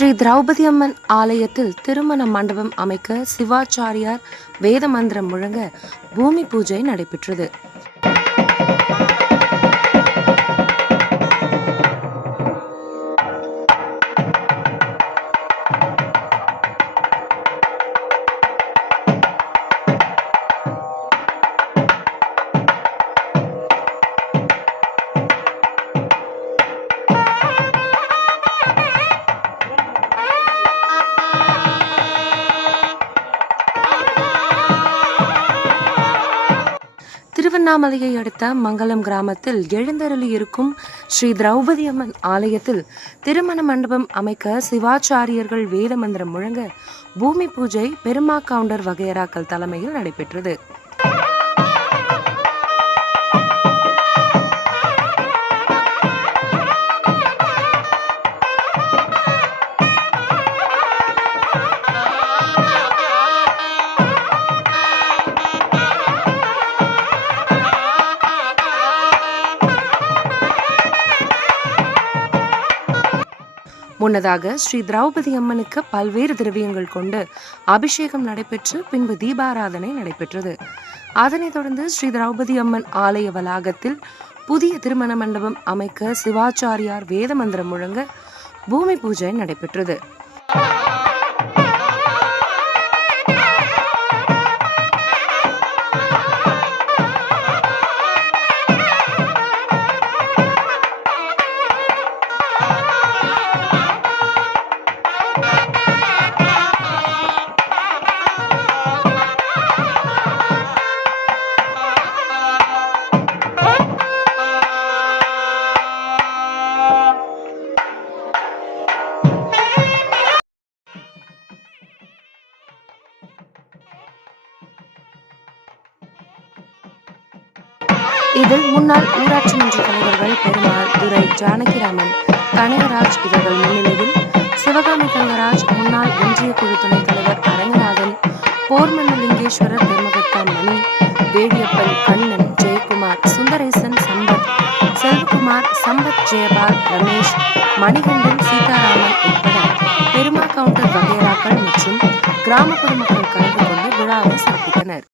ஸ்ரீ திரௌபதி அம்மன் ஆலயத்தில் திருமண மண்டபம் அமைக்க சிவாச்சாரியார் வேத மந்திரம் முழங்க பூமி பூஜை நடைபெற்றது. திருவண்ணாமலையை அடுத்த மங்கலம் கிராமத்தில் எழுந்தருளி இருக்கும் ஸ்ரீ திரௌபதி அம்மன் ஆலயத்தில் திருமண மண்டபம் அமைக்க சிவாச்சாரியர்கள் வேத மந்திரம் முழங்க பூமி பூஜை பெருமா கவுண்டர் வகையராக்கள் தலைமையில் நடைபெற்றது. முன்னதாக ஸ்ரீ திரௌபதி அம்மனுக்கு பல்வேறு திரவியங்கள் கொண்டு அபிஷேகம் நடைபெற்று பின்பு தீபாராதனை நடைபெற்றது. அதனைத் தொடர்ந்து ஸ்ரீ திரௌபதி அம்மன் ஆலய வளாகத்தில் புதிய திருமண மண்டபம் அமைக்க சிவாச்சாரியார் வேத மந்திரம் முழங்க பூமி பூஜை நடைபெற்றது. இதில் முன்னாள் ஊராட்சி மன்ற தலைவர்கள் பெருமாள், துரை, ஜானகிராமன், கனகராஜ் இவர்கள் முன்னிலையில் சிவகாமி தங்கராஜ், முன்னாள் ஒன்றிய குழு துணைத் தலைவர் அரங்கநாதன், போர்மண்ண லிங்கேஸ்வரர், பெருமகத்தா மணி, வேடியப்பன், கண்ணன், ஜெயக்குமார், சுந்தரேசன், சம்பத், செல்வகுமார், சம்பத், ஜெயபால், ரமேஷ், மணிகண்டன், சீதாராமன் உட்பட பெருமா கவுண்டர் வகையராக்கள் மற்றும் கிராம பொதுமக்கள் கலந்து கொண்டு விழாவை சிறப்பித்தனர்.